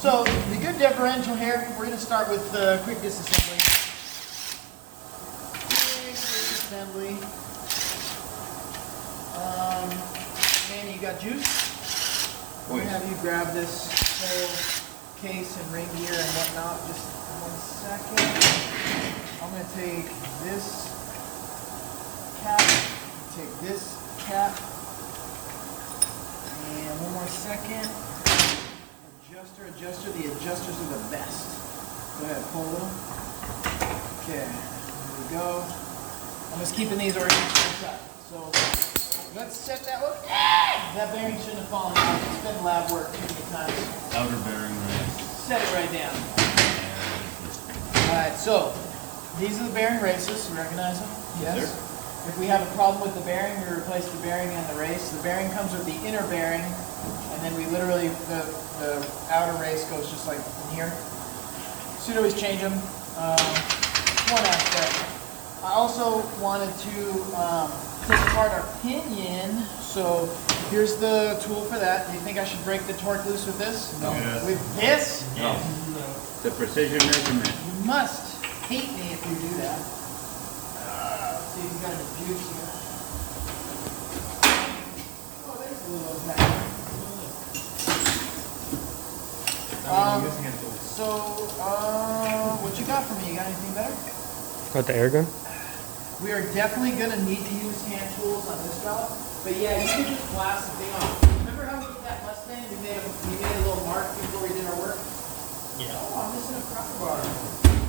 So the good differential here, we're going to start with quick disassembly. Quick disassembly. Man, you got juice? I'm going to have you grab this whole case and ring gear and whatnot. Just 1 second. I'm going to take this cap, take this cap, and 1 more second. Adjuster, the adjusters are the best. Go ahead, pull a little. Okay, there we go. I'm just keeping these already inside. So let's set that one. That bearing shouldn't have fallen out. It's been lab work too many times. Outer bearing race. Set it right down. Alright, so these are the bearing races. You recognize them? Yes. If we have a problem with the bearing, we replace the bearing and the race. The bearing comes with the inner bearing, and then we literally, the outer race goes just like in here. So you always change them. One aspect. I also wanted to take apart our pinion. So here's the tool for that. Do you think I should break the torque loose with this? No. Yes. With this? No. The precision measurement. You must hate me if you do that. See if you got any juice here. Oh, there's a little of that. What you got for me? You got anything better? Got the air gun? We are definitely going to need to use hand tools on this job. But yeah, you can just blast the thing off. Remember how we did that Mustang? We made a little mark before we did our work? Yeah. Oh, I'm missing a copper bar.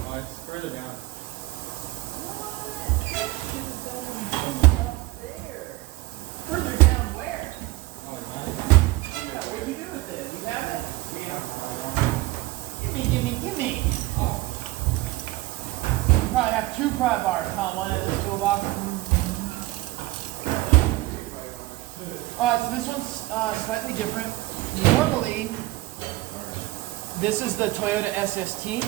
Oh, it's further down. Further down where? Oh, it's not. Yeah, what do you do with it? You have it? Gimme. Oh. You probably have 2 pry bars, huh? One at this toolbox. Alright, so this one's slightly different. Normally, this is the Toyota SST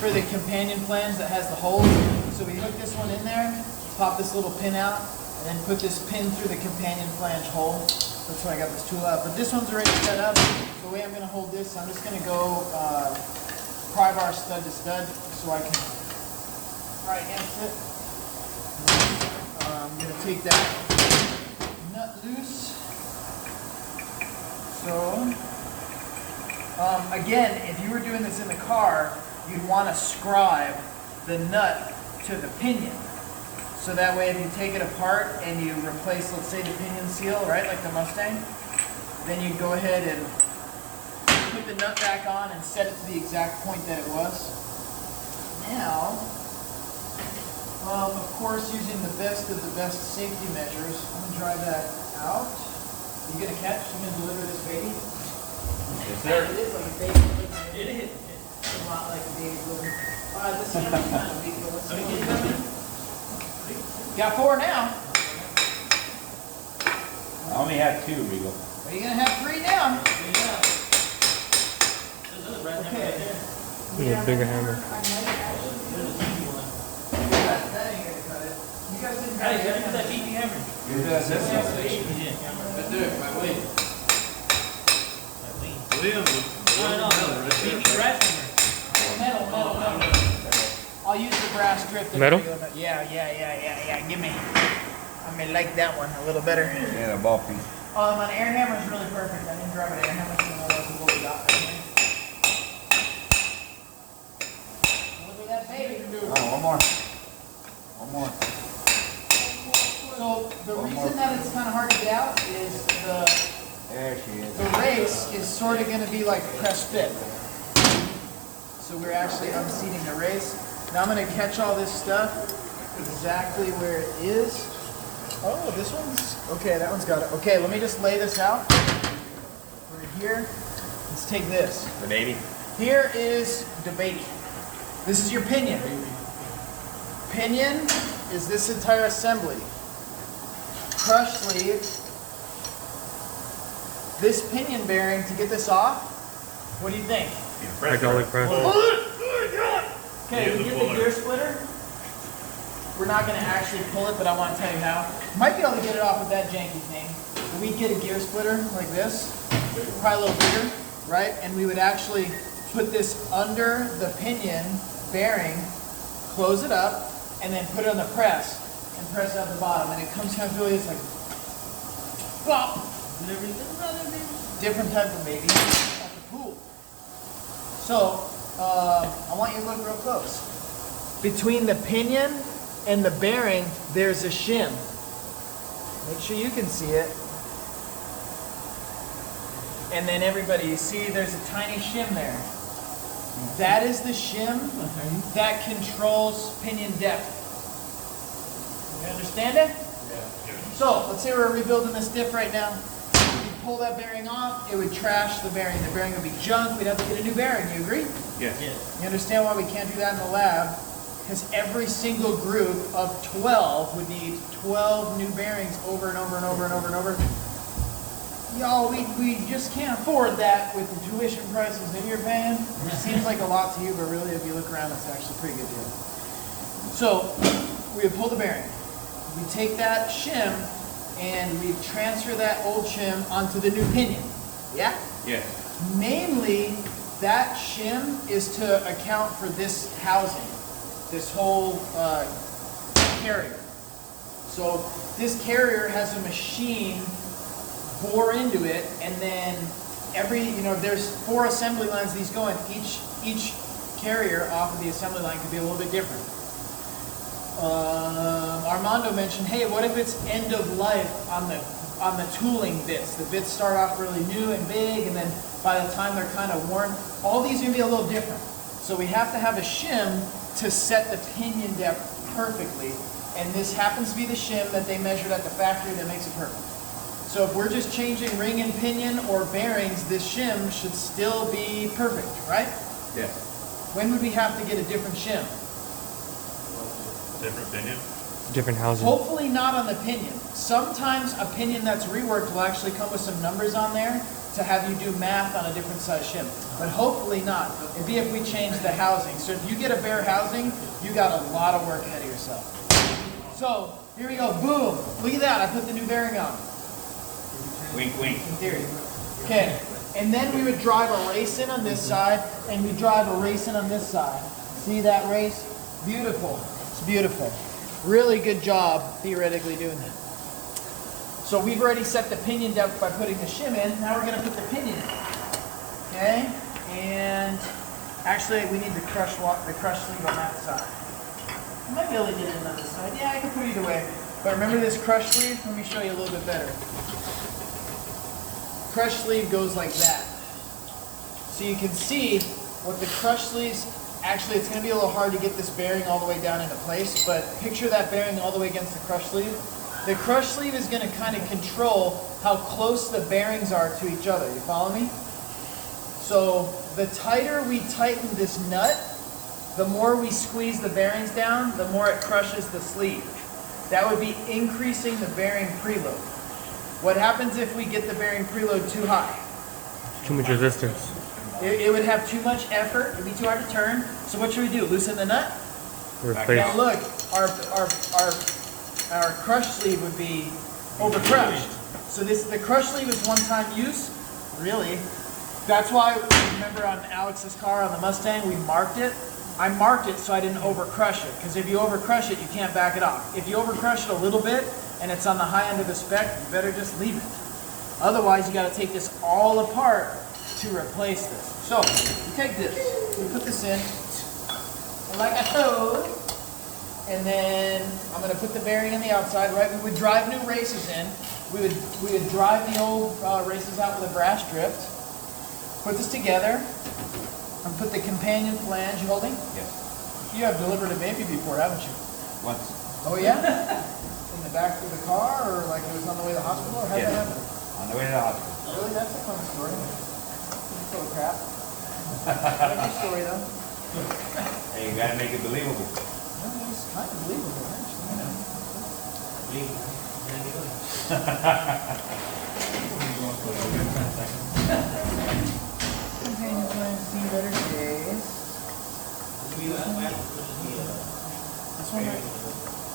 for the companion plans that has the holes. So we hook this one in there, pop this little pin out, and then put this pin through the companion flange hole. That's why I got this tool out. But this one's already set up. The way I'm going to hold this, I'm just going to go pry bar stud to stud so I can pry against it. I'm going to take that nut loose. So, again, if you were doing this in the car, you'd want to scribe the nut to the pinion. So that way if you take it apart and you replace, let's say, the pinion seal, right, like the Mustang, then you go ahead and put the nut back on and set it to the exact point that it was. Now, of course, using the best of the best safety measures, I'm going to dry that out. You going to catch? You going to deliver this baby? Yes, sir. It is like a baby. It is. It's a lot like a baby delivery. This is kind of big. Let's see. You got 4 now. I only have 2, Regal. Well, you're going to have 3 now. Okay. Need a bigger hammer. That ain't going to cut it. You guys didn't cut it. that BB hammer. That's do it, my weight. Metal. I'll use the brass strip. Metal? Yeah. Give me. I may like that one a little better. Yeah, the ball piece. An air hammer is really perfect. I didn't grab an air hammer, so I don't know what we got right here. Look at that baby. Oh, one more. So the reason that it's kind of hard to get out is There she is. the race is sort of going to be like press fit. So we're actually unseating the race. Now I'm going to catch all this stuff exactly where it is. Oh, this one's, okay, that one's got it. Okay, let me just lay this out. Right here. Let's take this. The baby. Here is the baby. This is your pinion. Pinion is this entire assembly. Crush sleeve. This pinion bearing, to get this off, what do you think? Hydraulic press. Okay, we get the gear splitter. We're not going to actually pull it, but I want to tell you how. Might be able to get it off with that janky thing. But we get a gear splitter like this, probably a little bigger. right? And we would actually put this under the pinion bearing, close it up, and then put it on the press and press out the bottom. And it comes kind of really, it's like, bop. Different type of baby at the pool. So, I want you to look real close. Between the pinion and the bearing, there's a shim. Make sure you can see it. And then everybody, you see there's a tiny shim there. That is the shim that controls pinion depth. You understand it? Yeah. So, let's say we're rebuilding this diff right now. You pull that bearing off, it would trash the bearing. The bearing would be junk. We'd have to get a new bearing. You agree? Yes. You understand why we can't do that in the lab? Because every single group of 12 would need 12 new bearings over and over and over and over and over. Y'all, we just can't afford that with the tuition prices that you're paying. It seems like a lot to you, but really, if you look around, it's actually a pretty good deal. So, we would pull the bearing. We take that shim, and we transfer that old shim onto the new pinion. Yeah? Yes. Mainly, that shim is to account for this housing, this whole carrier. So, this carrier has a machine bore into it, and then there's 4 assembly lines these go in. Each carrier off of the assembly line could be a little bit different. Armando mentioned, hey, what if it's end of life on the tooling bits? The bits start off really new and big, and then by the time they're kind of worn, all these are going to be a little different. So we have to have a shim to set the pinion depth perfectly, and this happens to be the shim that they measured at the factory that makes it perfect. So if we're just changing ring and pinion or bearings, this shim should still be perfect, right? Yes. When would we have to get a different shim? Different pinion? Different housing. Hopefully not on the pinion. Sometimes a pinion that's reworked will actually come with some numbers on there to have you do math on a different size shim. But hopefully not. It'd be if we change the housing. So if you get a bare housing, you got a lot of work ahead of yourself. So here we go. Boom. Look at that. I put the new bearing on. Wink, wink. In theory. Okay. And then we would drive a race in on this side, and we drive a race in on this side. See that race? Beautiful. It's beautiful. Really good job theoretically doing that. So we've already set the pinion depth by putting the shim in. Now we're going to put the pinion in. Okay? And actually we need the crush sleeve on that side. I might be able to get it on this side. Yeah, I can put it either way. But remember this crush sleeve? Let me show you a little bit better. Crush sleeve goes like that. So you can see what the crush sleeves, actually it's going to be a little hard to get this bearing all the way down into place, but picture that bearing all the way against the crush sleeve. The crush sleeve is going to kind of control how close the bearings are to each other. You follow me? So the tighter we tighten this nut, the more we squeeze the bearings down, the more it crushes the sleeve. That would be increasing the bearing preload. What happens if we get the bearing preload too high? Too much resistance. It would have too much effort. It would be too hard to turn. So what should we do? Loosen the nut? Replace. Now look, our crush sleeve would be over crushed. So the crush sleeve is one-time use, really. That's why, remember on Alex's car on the Mustang, we marked it. I marked it so I didn't over crush it, because if you over crush it, you can't back it off. If you over crush it a little bit and it's on the high end of the spec, you better just leave it. Otherwise, you got to take this all apart to replace this. So, we take this, we put this in, and like I told, and then I'm going to put the bearing on the outside, right? We would drive new races in. We would drive the old races out with a brass strip. Put this together, and put the companion flange. You holding? Yes. You have delivered a baby before, haven't you? Once. Oh yeah? In the back of the car, or like it was on the way to the hospital, or how did that happen? On the way to the hospital. Really? That's a fun story. It's full of crap. I like your story though. Hey, you gotta make it believable. No, it's kind of believable, actually. Companion flange, see better days. This one right?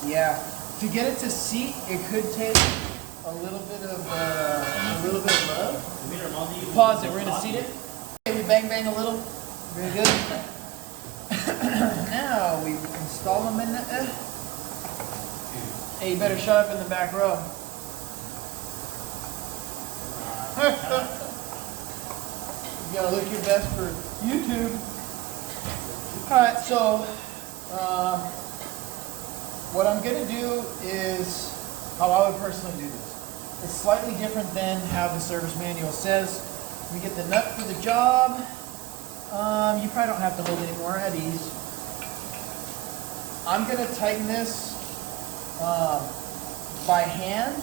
Yeah. To get it to seat, it could take a little bit of love. Pause it. We're gonna seat it. bang bang a little. Very good. Now we install them in the. Hey, you better shut up in the back row. You gotta look your best for YouTube. Alright, so what I'm gonna do is how I would personally do this. It's slightly different than how the service manual says. We get the nut for the job. You probably don't have to hold anymore at ease. I'm gonna tighten this by hand,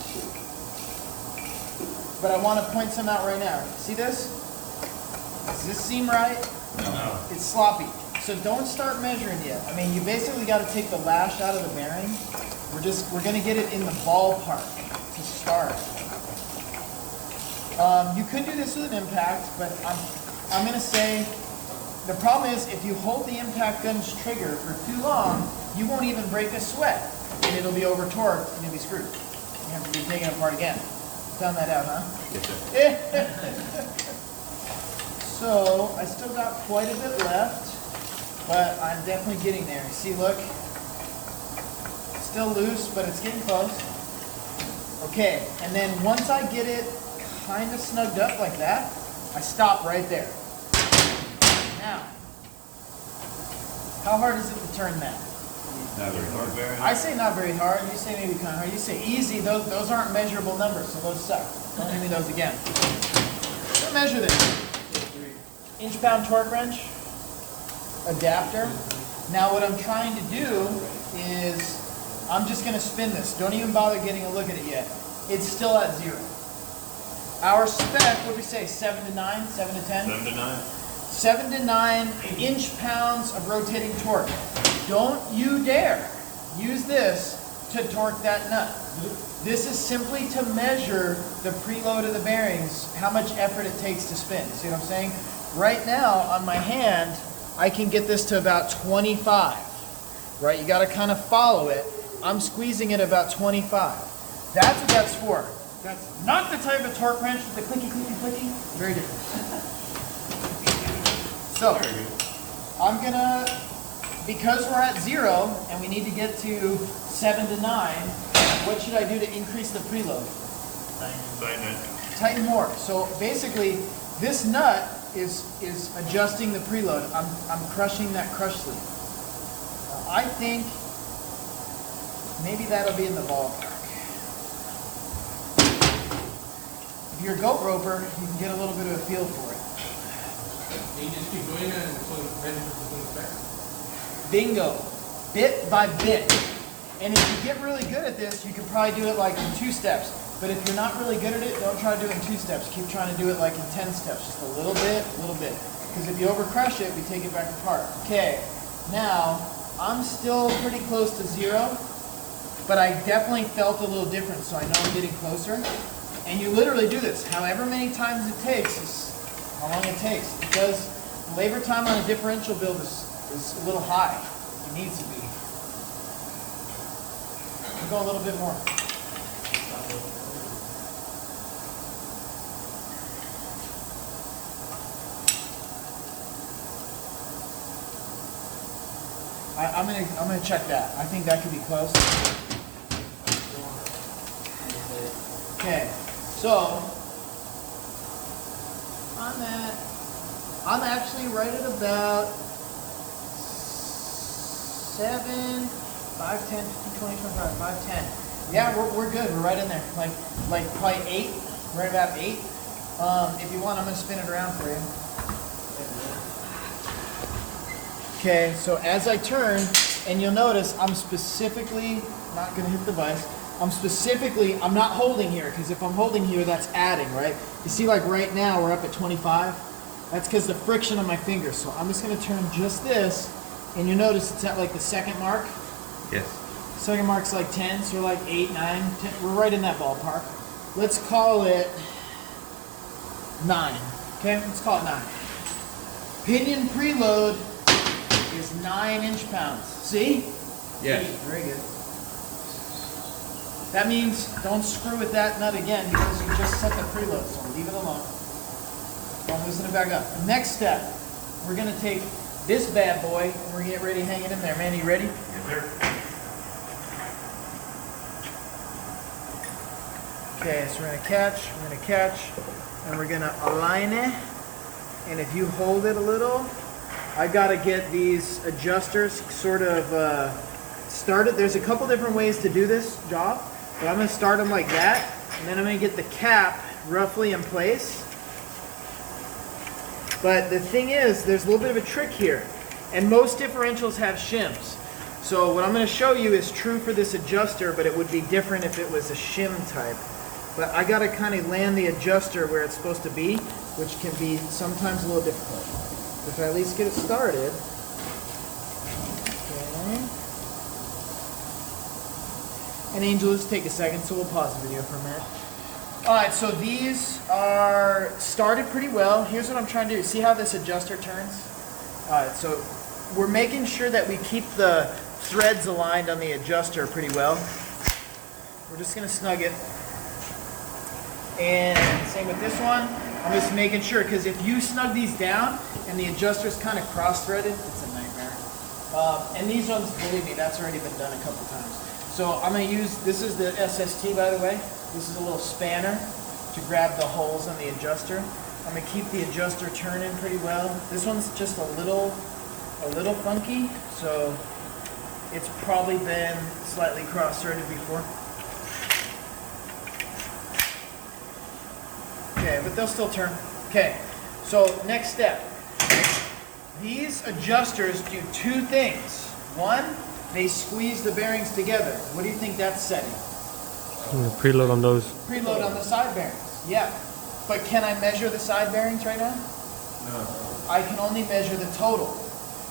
but I want to point some out right now. See this? Does this seem right? No. It's sloppy. So don't start measuring yet. I mean, you basically got to take the lash out of the bearing. We're gonna get it in the ballpark to start. You could do this with an impact, but I'm gonna say the problem is if you hold the impact gun's trigger for too long, you won't even break a sweat, and it'll be over torqued and you'll be screwed. You have to be taken apart again. Found that out, huh? Yes, sir. So I still got quite a bit left, but I'm definitely getting there. See, look, still loose, but it's getting close. Okay, and then once I get it kind of snugged up like that, I stop right there. Now, how hard is it to turn that? Not very hard. I say not very hard. You say maybe kind of hard. You say easy. Those aren't measurable numbers, so those suck. Don't give me those again. So measure this. Inch-pound torque wrench, adapter. Now what I'm trying to do is I'm just going to spin this. Don't even bother getting a look at it yet. It's still at 0. Our spec, what do we say, 7 to 9, 7 to 10? 7 to 9. 7 to 9 inch-pounds of rotating torque. Don't you dare use this to torque that nut. This is simply to measure the preload of the bearings, how much effort it takes to spin. See what I'm saying? Right now, on my hand, I can get this to about 25. Right? You got to kind of follow it. I'm squeezing it about 25. That's what that's for. That's not the type of torque wrench with the clicky, clicky, clicky. Very different. So, I'm gonna, because we're at 0 and we need to get to 7 to 9, what should I do to increase the preload? Tighten more. So basically, this nut is adjusting the preload. I'm crushing that crush sleeve. I think maybe that'll be in the ballpark. If you're a goat roper, you can get a little bit of a feel for it. And you just keep doing it until the measurements become back. Bingo. Bit by bit. And if you get really good at this, you can probably do it like in 2 steps. But if you're not really good at it, don't try to do it in 2 steps. Keep trying to do it like in 10 steps. Just a little bit, a little bit. Because if you overcrush it, we take it back apart. Okay. Now, I'm still pretty close to 0. But I definitely felt a little different, so I know I'm getting closer. And you literally do this. However many times it takes is how long it takes. Because labor time on a differential build is a little high. It needs to be. We'll go a little bit more. I'm gonna check that. I think that could be close. Okay, so I'm actually right at about 7, 5, 10, 15, 20, 25, 5, 10. Yeah, we're good. We're right in there. Like probably 8. We're at about 8. If you want, I'm gonna spin it around for you. Okay, so as I turn, and you'll notice I'm specifically not gonna hit the vise. I'm not holding here, because if I'm holding here, that's adding, right? You see, like right now, we're up at 25. That's because the friction on my fingers. So I'm just gonna turn just this, and you notice it's at like the second mark. Yes. Second mark's like 10, so we're like 8, 9, 10. We're right in that ballpark. Let's call it 9. Okay, let's call it 9. Pinion preload is 9 inch-pounds. See? Yes. Very good. That means don't screw with that nut again because you just set the preload, so leave it alone. I'll loosen it back up. Next step, we're gonna take this bad boy and we're gonna get ready to hang it in there. Man, you ready? Yes, sir. Okay, so we're gonna catch, and we're gonna align it. And if you hold it a little, I gotta get these adjusters sort of started. There's a couple different ways to do this job, but I'm gonna start them like that, and then I'm gonna get the cap roughly in place. But the thing is, there's a little bit of a trick here, and most differentials have shims. So what I'm gonna show you is true for this adjuster, but it would be different if it was a shim type. But I gotta kind of land the adjuster where it's supposed to be, which can be sometimes a little difficult. If I at least get it started. Okay. And Angel, just take a second, so we'll pause the video for a minute. Alright, so these are started pretty well. Here's what I'm trying to do. See how this adjuster turns? Alright, so we're making sure that we keep the threads aligned on the adjuster pretty well. We're just gonna snug it. And same with this one. I'm just making sure, because if you snug these down and the adjuster's kind of cross-threaded, it's a nightmare. And these ones, believe me, that's already been done a couple times. So I'm going to use, this is the SST, by the way. This is a little spanner to grab the holes on the adjuster. I'm going to keep the adjuster turning pretty well. This one's just a little funky, so it's probably been slightly cross-threaded before. Okay, but they'll still turn. Okay, so next step. These adjusters do two things. One, they squeeze the bearings together. What do you think that's setting? Preload on those. Preload on the side bearings. Yeah. But can I measure the side bearings right now? No. I can only measure the total.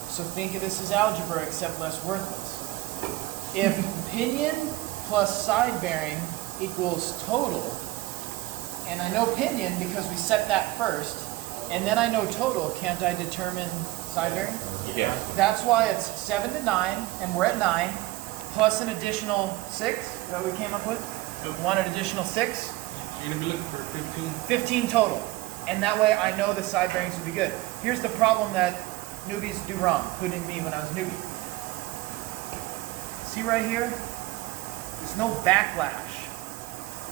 So think of this as algebra, except less worthless. If pinion plus side bearing equals total, and I know pinion because we set that first, and then I know total, can't I determine side bearing? Yeah. That's why it's 7 to 9, and we're at 9, plus an additional 6, is that what we came up with? One additional 6? You're gonna be looking for 15. 15 total. And that way I know the side bearings will be good. Here's the problem that newbies do wrong, including me when I was a newbie. See right here? There's no backlash,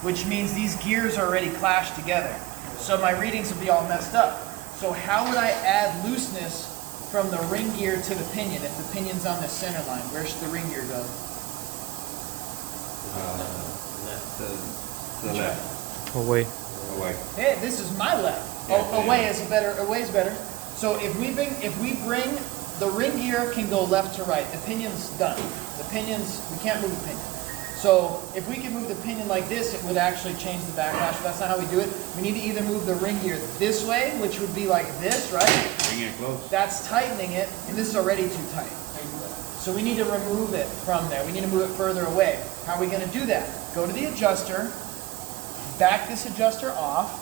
which means these gears are already clashed together. So my readings will be all messed up. So how would I add looseness from the ring gear to the pinion if the pinion's on the center line? Where should the ring gear go? To the left. Away. Away. Hey, this is my left. Yeah, Away is better. So if we bring the ring gear can go left to right. The pinion's done. The pinion's, we can't move the pinion. So if we could move the pinion like this, it would actually change the backlash. But that's not how we do it. We need to either move the ring gear this way, which would be like this, right? Bring it close. That's tightening it, and this is already too tight. So we need to remove it from there. We need to move it further away. How are we going to do that? Go to the adjuster, back this adjuster off,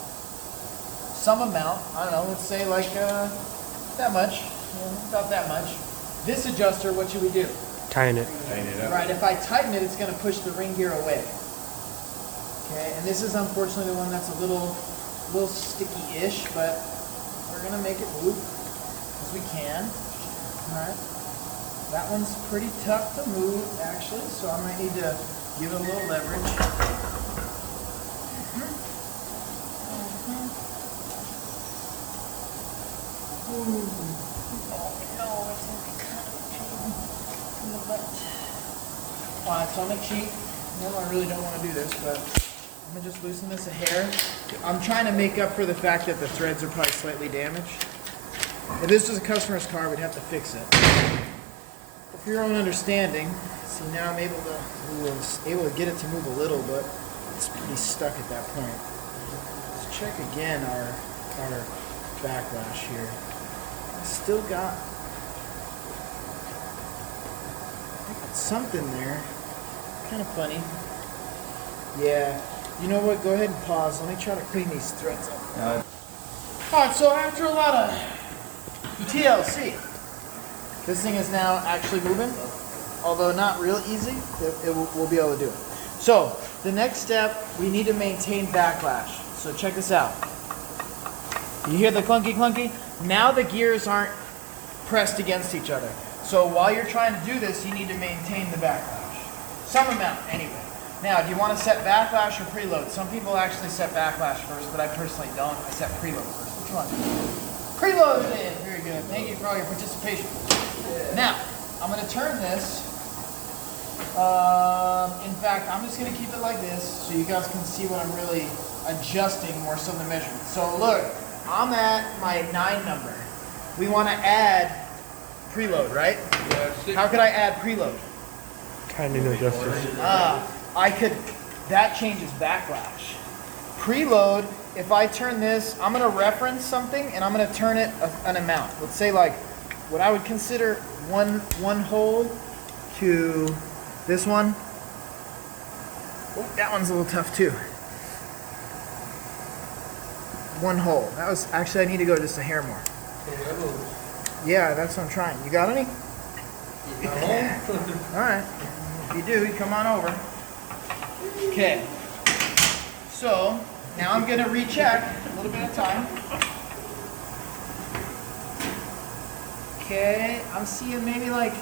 some amount, I don't know, let's say like that much, about that much. This adjuster, what should we do? Tying it. Tighten it up. Right, if I tighten it, it's going to push the ring gear away. Okay, and this is unfortunately the one that's a little sticky-ish, but we're going to make it move as we can. All right. That one's pretty tough to move, actually, so I might need to give it a little leverage. Ooh. Oh no, it's going to be kind of a pain in the butt. Alright, so I'm going to cheat. No, I really don't want to do this, but I'm going to just loosen this a hair. I'm trying to make up for the fact that the threads are probably slightly damaged. If this was a customer's car, we'd have to fix it. For your own understanding, see now I'm able to get it to move a little, but it's pretty stuck at that point. Let's check again our backlash here. I still got something there. Kind of funny. Yeah. You know what? Go ahead and pause. Let me try to clean these threads up. Alright, so after a lot of TLC, this thing is now actually moving, although not real easy. We'll be able to do it. So the next step, we need to maintain backlash. So check this out. You hear the clunky clunky? Now the gears aren't pressed against each other. So while you're trying to do this, you need to maintain the backlash. Some amount, anyway. Now, do you want to set backlash or preload? Some people actually set backlash first, but I personally don't. I set preload first. Which one? Preload it is. Very good. Thank you for all your participation. Now, I'm going to turn this. In fact, I'm just going to keep it like this so you guys can see what I'm really adjusting more so the measurement. So look, I'm at my 9 number. We want to add preload, right? How could I add preload? Timing adjusters. That changes backlash. Preload, if I turn this, I'm gonna reference something and I'm gonna turn it an amount. Let's say like what I would consider one hole to this one. Oh, that one's a little tough too. One hole. That was, actually I need to go just a hair more. Yeah, that's what I'm trying. You got any? Alright. If you do, come on over. Okay. So, now I'm going to recheck a little bit of time. Okay, I'm seeing maybe like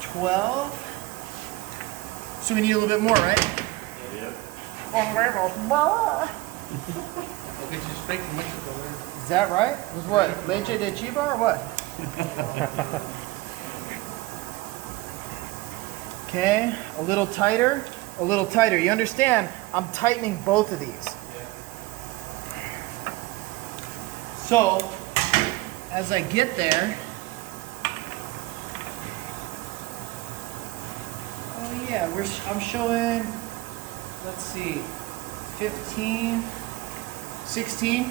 12. So we need a little bit more, right? Yep. Okay, she's straight from Mexico, man. Is that right? Was what? Leche de chiva or what? Okay, a little tighter, a little tighter. You understand, I'm tightening both of these. So, as I get there, oh yeah, I'm showing, let's see, 15, 16.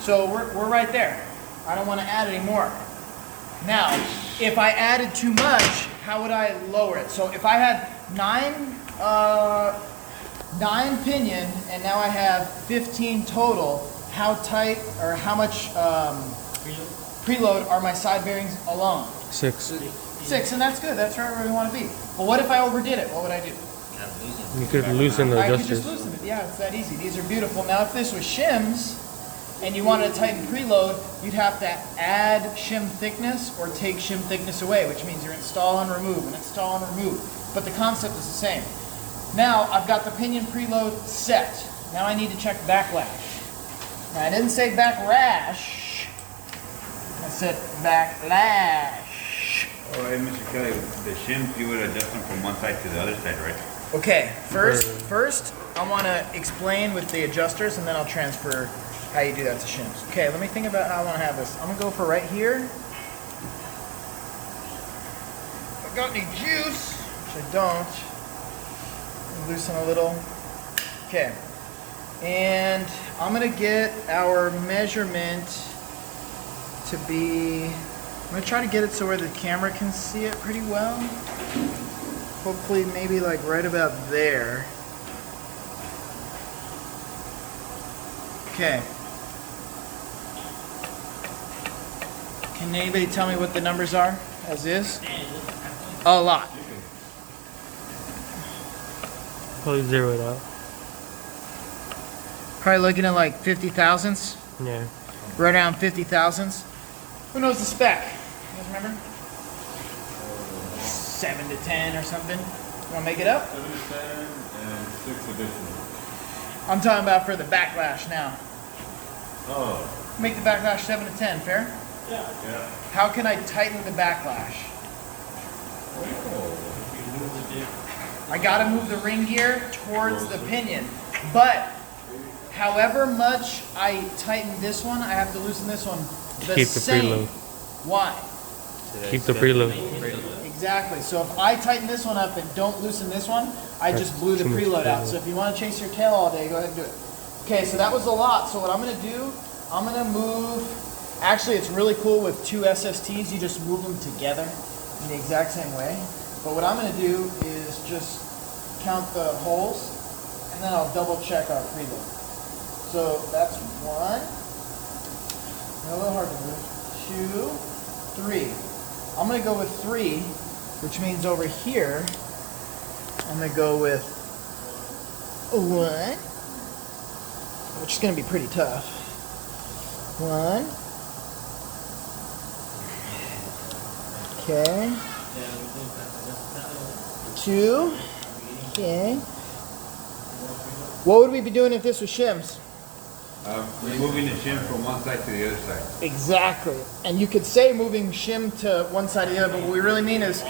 So we're right there. I don't want to add any more. Now, if I added too much, how would I lower it? So if I had 9 pinion and now I have 15 total, how tight or how much preload are my side bearings alone? 6. 6, and that's good. That's right where we want to be. But what if I overdid it? What would I do? You could loosen the I could adjusters. just loosen it. Yeah, it's that easy. These are beautiful. Now, if this was shims and you wanted to tighten preload, you'd have to add shim thickness or take shim thickness away, which means you're install and remove and install and remove. But the concept is the same. Now, I've got the pinion preload set. Now I need to check backlash. Now, I didn't say backrash. I said backlash. All right, Mr. Kelly, the shims, you would adjust them from one side to the other side, right? Okay, first I want to explain with the adjusters and then I'll transfer how you do that to shims. Okay, let me think about how I want to have this. I'm going to go for right here. If I got any juice, which I don't, loosen a little. Okay, and I'm going to get our measurement to be, I'm going to try to get it so where the camera can see it pretty well. Hopefully maybe like right about there. Okay. Can anybody tell me what the numbers are as is? A lot. Probably zero it out. Probably looking at like 50 thousandths. Yeah. Right around 50 thousandths. Who knows the spec? You guys remember? 7 to 10 or something. You want to make it up? 7 to 10 and 6 additional. I'm talking about for the backlash now. Oh. Make the backlash 7 to 10, fair? Yeah. How can I tighten the backlash? Oh. I gotta move the ring gear towards the pinion. But however much I tighten this one, I have to loosen this one the Keep the same. preload. Why? Keep the preload. Exactly. So if I tighten this one up and don't loosen this one, I just blew the too much preload out. preload. So if you want to chase your tail all day, go ahead and do it. Okay, so that was a lot. So what I'm going to do, I'm going to move, actually it's really cool with 2 SSTs, you just move them together in the exact same way. But what I'm going to do is just count the holes, and then I'll double check our preload. So that's 1, a little hard to move, 2, 3. I'm going to go with 3, which means over here, I'm going to go with 1, which is going to be pretty tough. 1. Okay. 2. Okay. What would we be doing if this was shims? Moving the shim from one side to the other side. Exactly. And you could say moving shim to one side or the other, but what we really mean is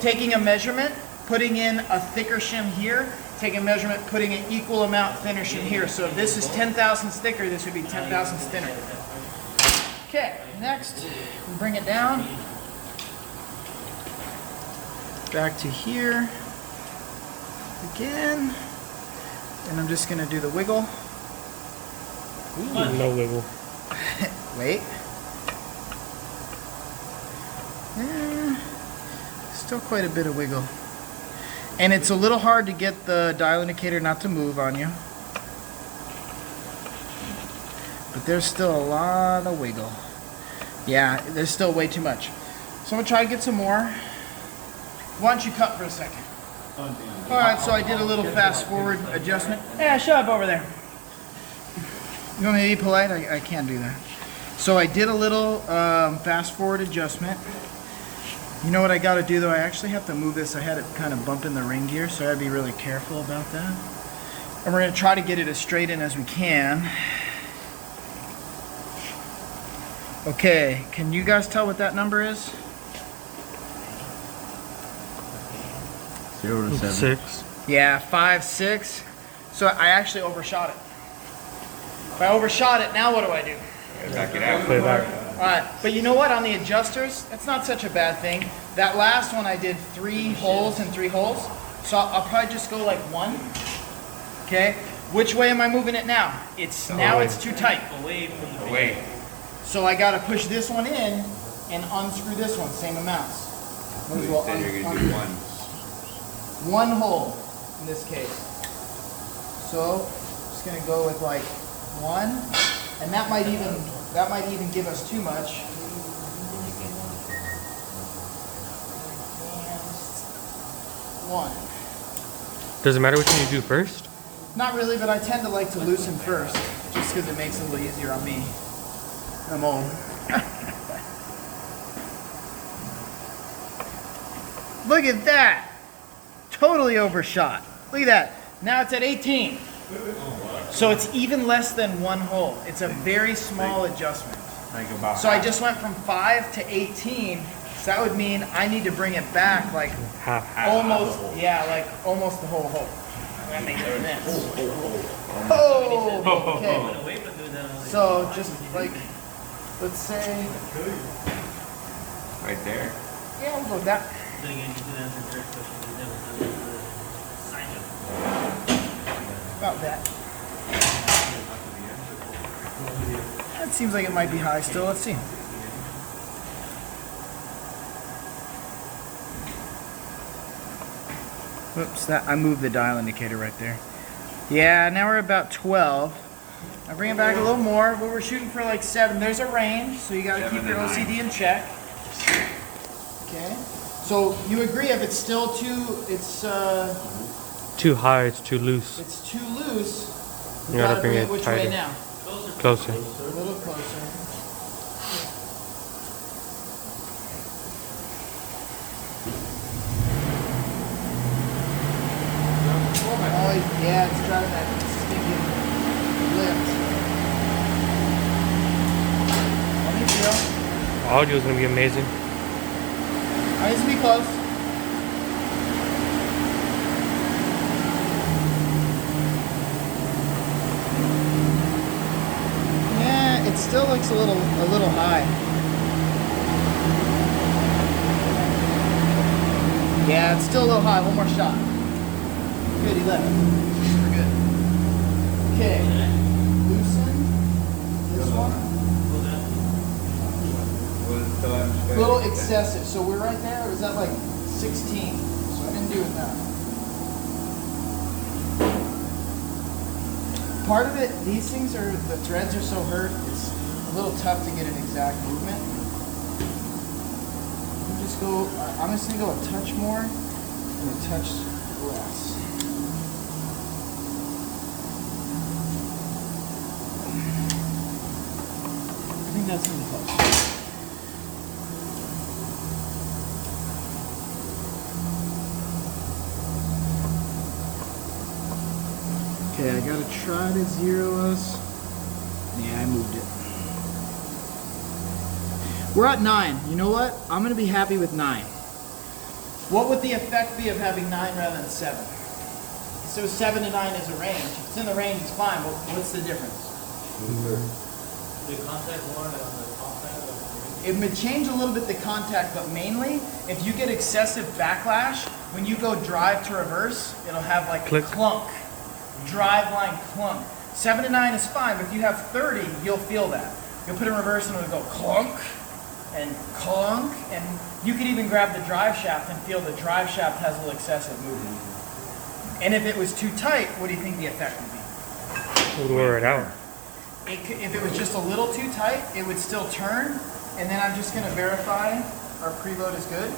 taking a measurement, putting in a thicker shim here, taking a measurement, putting an equal amount thinner shim here. So if this is 10 thousandths thicker, this would be 10 thousandths thinner. Okay, next, we bring it down. Back to here. Again. And I'm just going to do the wiggle. No wiggle. Wait. Still quite a bit of wiggle. And it's a little hard to get the dial indicator not to move on you. But there's still a lot of wiggle. Yeah, there's still way too much. So I'm going to try to get some more. Why don't you cut for a second? Alright, so I did a little fast forward adjustment. Yeah, shut up over there. You want me to be polite? I can't do that. So I did a little fast forward adjustment. You know what I got to do though? I actually have to move this. I had it kind of bump in the ring gear, so I got to be really careful about that. And we're going to try to get it as straight in as we can. Okay, can you guys tell what that number is? 0 to 7. 6. Yeah, 5, 6. So I actually overshot it. If I overshot it, now what do I do? Back it out. Play back. Alright, but you know what? On the adjusters, that's not such a bad thing. That last one I did 3 holes and 3 holes. So I'll probably just go like 1. Okay? Which way am I moving it now? Now it's too tight. Away. So I gotta push this one in and unscrew this one, same amounts. Might as well Then you're going to do 1. 1 hole in this case. So just gonna go with like 1, and that might even give us too much. 1. Does it matter which one you do first? Not really, but I tend to like to loosen first, just because it makes it a little easier on me. I'm old. Look at that! Totally overshot. Look at that. Now it's at 18. So it's even less than 1 hole. It's a very small adjustment. So I just went from 5 to 18. So that would mean I need to bring it back like almost, yeah, like almost the whole hole. That makes sense. Oh, okay. So just like, let's say, Right there. yeah, we'll go with that. About that. That seems like it might be high still. Let's see. Whoops, I moved the dial indicator right there. Yeah, now we're about 12. I bring it back a little more, but we're shooting for like 7. There's a range, so you gotta keep your OCD in check. Okay. So you agree if it's still Too high, it's too loose. it's too loose, You gotta bring it which tighter. way now? Closer. A little closer. Oh, yeah, it's driving that stinking lift. Let me feel. Audio is gonna be amazing. I need to be close. Yeah, it still looks a little high. Yeah, it's still a little high. One more shot. Good, he left. We're good. Okay. Loosen this one. A little excessive. So we're right there. Or is that like 16? So I didn't do it now. Part of it, these things are, the threads are so hurt, it's a little tough to get an exact movement. I'm just gonna go a touch more and a touch less. Okay, I gotta try to zero us. Yeah, I moved it. We're at 9. You know what? I'm gonna be happy with 9. What would the effect be of having 9 rather than 7? So 7 to 9 is a range. If it's in the range, it's fine, but what's the difference? The contact one on the top side of the It would change a little bit the contact, but mainly, if you get excessive backlash, when you go drive to reverse, it'll have like Click. clunk. Driveline clunk. 7 to 9 is fine, but if you have 30, you'll feel that. You'll put it in reverse and it'll go clunk and clunk, and you could even grab the drive shaft and feel the drive shaft has a little excessive movement. And if it was too tight, what do you think the effect would be? We'll wear it out. If it was just a little too tight, it would still turn, and then I'm just going to verify our preload is good.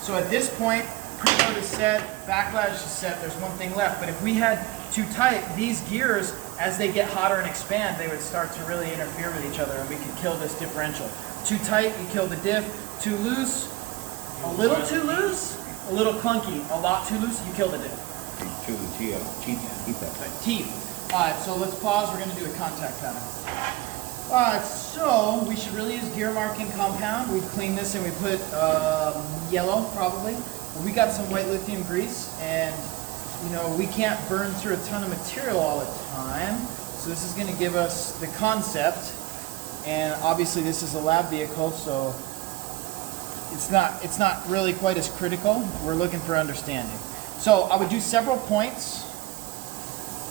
So at this point, preload is set, backlash is set, there's one thing left. But if we had too tight, these gears, as they get hotter and expand, they would start to really interfere with each other, and we could kill this differential. Too tight, you kill the diff. Too loose, a little too loose, a little clunky. A lot too loose, you kill the diff. Keep that tight. Teeth. Alright, so let's pause. We're going to do a contact pattern. Alright, so we should really use gear marking compound. We clean this and we put yellow, probably. We got some white lithium grease, and you know, we can't burn through a ton of material all the time. So this is going to give us the concept, and obviously this is a lab vehicle, so it's not really quite as critical. We're looking for understanding. So I would do several points.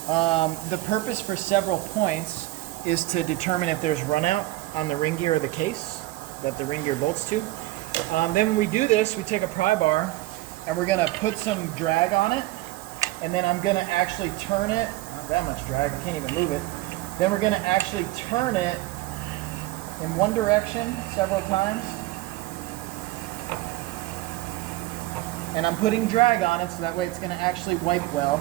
The purpose for several points is to determine if there's runout on the ring gear or the case that the ring gear bolts to. Then when we do this, we take a pry bar and we're going to put some drag on it, and then I'm going to actually turn it. Not that much drag, I can't even move it. Then we're going to actually turn it in one direction several times. And I'm putting drag on it so that way it's going to actually wipe well.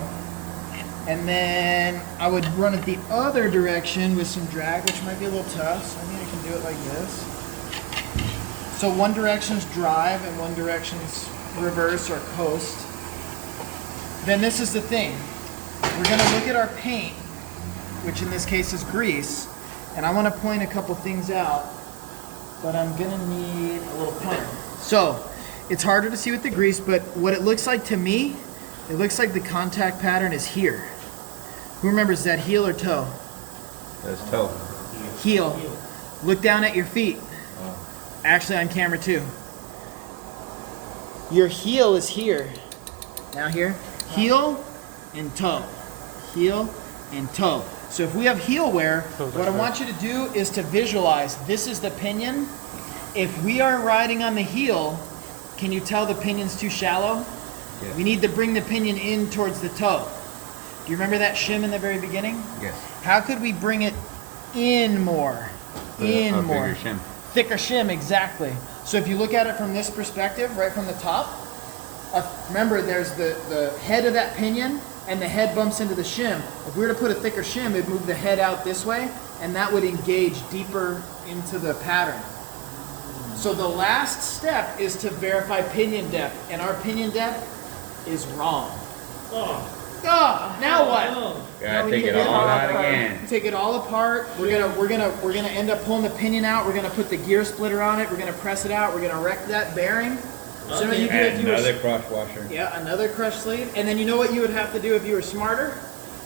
And then I would run it the other direction with some drag, which might be a little tough. So maybe I can do it like this. So one direction's drive and one direction's reverse or coast. Then this is the thing. We're going to look at our paint, which in this case is grease. And I want to point a couple things out, but I'm going to need a little pointer. So it's harder to see with the grease, but what it looks like to me, it looks like the contact pattern is here. Who remembers that, heel or toe? That's toe. Heel. Look down at your feet. Actually on camera too. Your heel is here. Now here. Heel and toe. Heel and toe. So if we have heel wear, what I want you to do is to visualize, this is the pinion. If we are riding on the heel, can you tell the pinion's too shallow? Yes. We need to bring the pinion in towards the toe. Do you remember that shim in the very beginning? Yes. How could we bring it in more? In more. Bigger shim. Thicker shim, exactly. So if you look at it from this perspective, right from the top, remember there's the head of that pinion, and the head bumps into the shim. If we were to put a thicker shim, it'd move the head out this way, and that would engage deeper into the pattern. So the last step is to verify pinion depth, and our pinion depth is wrong. Now what? Now Gotta we take need it to all get out apart. again. Take it all apart. We're gonna end up pulling the pinion out. We're gonna put the gear splitter on it. We're gonna press it out. We're gonna wreck that bearing. So you know what you do if And you were another cross washer. yeah, another crush sleeve. And then you know what you would have to do if you were smarter?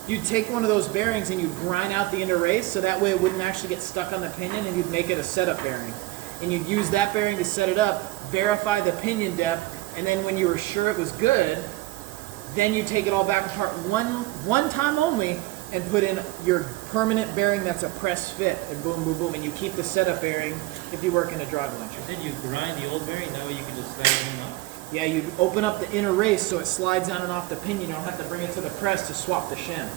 You'd take one of those bearings and you'd grind out the inner race so that way it wouldn't actually get stuck on the pinion, and you'd make it a setup bearing. And you'd use that bearing to set it up, verify the pinion depth, and then when you were sure it was good, then you take it all back apart one time only and put in your permanent bearing that's a press fit, and boom, boom, boom, and you keep the setup bearing if you work in a Driveline. Then you grind the old bearing, that way you can just slide it in up. Yeah, you open up the inner race so it slides on and off the pinion. You don't have to bring it to the press to swap the shim.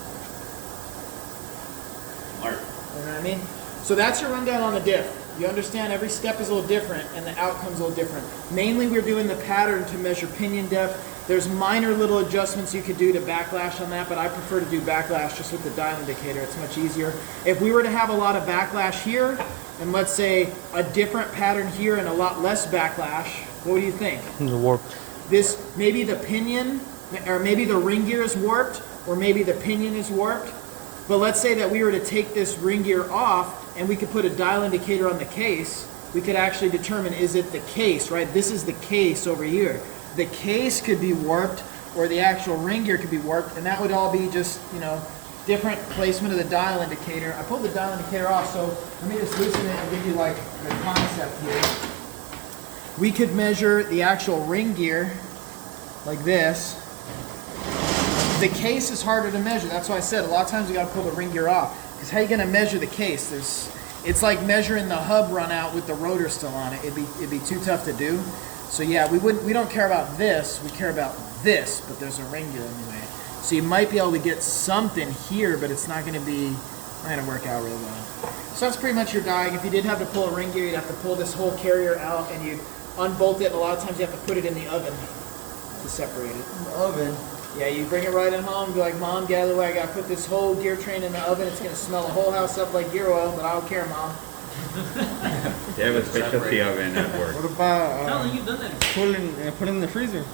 Smart. You know what I mean? So that's your rundown on the diff. You understand every step is a little different and the outcome's a little different. Mainly we're doing the pattern to measure pinion depth. There's minor little adjustments you could do to backlash on that, but I prefer to do backlash just with the dial indicator. It's much easier. If we were to have a lot of backlash here, and let's say a different pattern here and a lot less backlash, what do you think? The warped. This, maybe the pinion, or maybe the ring gear is warped, or maybe the pinion is warped. But let's say that we were to take this ring gear off and we could put a dial indicator on the case, we could actually determine, is it the case, right? This is the case over here. The case could be warped or the actual ring gear could be warped, and that would all be just, you know, different placement of the dial indicator. I pulled the dial indicator off, so let me just loosen it and give you like the concept here. We could measure the actual ring gear like this. The case is harder to measure. That's why I said a lot of times you got to pull the ring gear off. Because how are you going to measure the case? It's like measuring the hub run out with the rotor still on it. It'd be too tough to do. So yeah, we don't care about this. We care about this, but there's a ring gear anyway. So you might be able to get something here, but it's not going to work out really well. So that's pretty much your diag. If you did have to pull a ring gear, you'd have to pull this whole carrier out and you'd unbolt it. And a lot of times you have to put it in the oven to separate it. Oven. Yeah, you bring it right in home, be like, Mom, get out of the way, I gotta put this whole gear train in the oven, it's gonna smell the whole house up like gear oil, but I don't care, Mom. They have a specialty oven at work. What about No, you've done that. put it in the freezer?